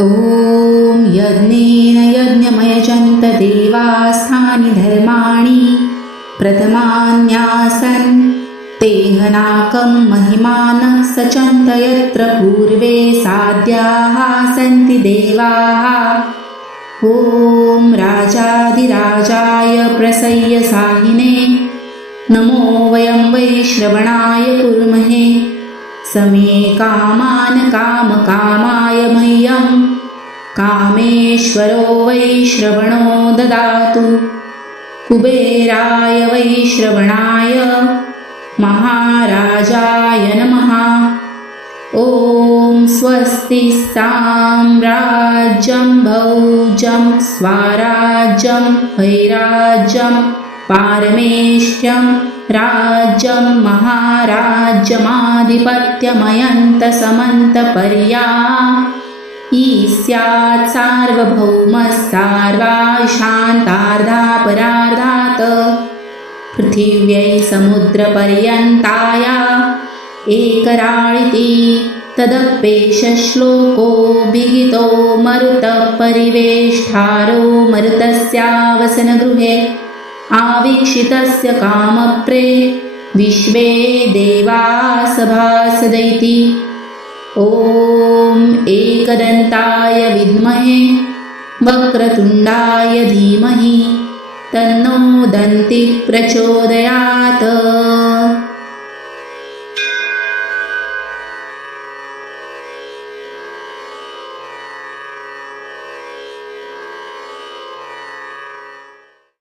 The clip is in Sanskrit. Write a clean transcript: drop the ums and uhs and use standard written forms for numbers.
ॐ यज्ञेन यज्ञमयजन्त देवास्थानि धर्माणि प्रथमान्यासन् तेहनाकं महिमानः सचन्त यत्र पूर्वे साध्याः सन्ति देवाः। ॐ राजाधिराजाय प्रसय्य साहिने नमो वयं वै श्रवणाय कुर्महे। समे कामान् कामकामाय मह्यं कामेश्वरो वै श्रवणो ददातु। कुबेराय वै श्रवणाय महाराजाय नमः। ॐ स्वस्ति साम्राज्यं भौज्यं स्वराज्यं वैराज्यं पारमेष्ठ्यं राज्यं महाराज्यमाधिपत्यमयन्तसमन्तपर्या ईस्यात् सार्वभौमः सार्वाशान्तार्धापरार्धात् पृथिव्यै समुद्रपर्यन्ताया एकराळिति तदप्येष श्लोको विहितो मरुतः परिवेष्टारो मरुतस्यावसनगृहे आवीक्षितस्य कामप्रे विश्वे देवाः सभासदैति। ॐ एकदन्ताय विद्महे वक्रतुण्डाय धीमहि तन्नो दन्तिः प्रचोदयात्।